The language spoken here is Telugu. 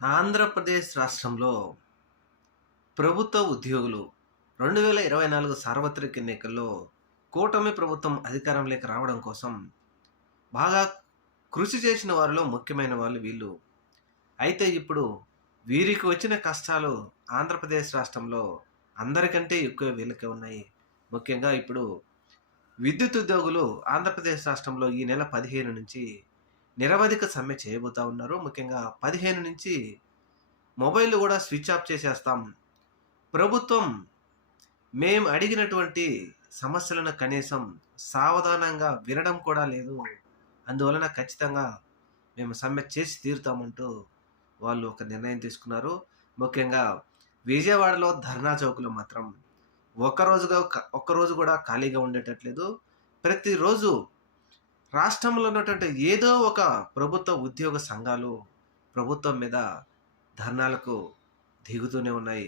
ఆంధ్రప్రదేశ్ రాష్ట్రంలో ప్రభుత్వ ఉద్యోగులు 2024 సార్వత్రిక ఎన్నికల్లో కూటమి ప్రభుత్వం అధికారంలోకి రావడం కోసం బాగా కృషి చేసిన వారిలో ముఖ్యమైన వాళ్ళు వీళ్ళు. అయితే ఇప్పుడు వీరికి వచ్చిన కష్టాలు ఆంధ్రప్రదేశ్ రాష్ట్రంలో అందరికంటే ఎక్కువ వీళ్ళకే ఉన్నాయి. ముఖ్యంగా ఇప్పుడు విద్యుత్ ఉద్యోగులు ఆంధ్రప్రదేశ్ రాష్ట్రంలో ఈ నెల 15 నుంచి నిరవధిక సమ్మె చేయబోతా ఉన్నారు. ముఖ్యంగా 15 నుంచి మొబైల్ కూడా స్విచ్ ఆఫ్ చేసేస్తాం. ప్రభుత్వం మేము అడిగినటువంటి సమస్యలను కనీసం సావధానంగా వినడం కూడా లేదు. అందువలన ఖచ్చితంగా మేము సమ్మె చేసి తీరుతామంటూ వాళ్ళు ఒక నిర్ణయం తీసుకున్నారు. ముఖ్యంగా విజయవాడలో ధర్నా చౌక్‌లో మాత్రం ఒక్కరోజు కూడా ఖాళీగా ఉండేటట్లేదు. ప్రతిరోజు రాష్ట్రంలో ఉన్నటువంటి ఏదో ఒక ప్రభుత్వ ఉద్యోగ సంఘాలు ప్రభుత్వం మీద ధర్నాలకు దిగుతూనే ఉన్నాయి.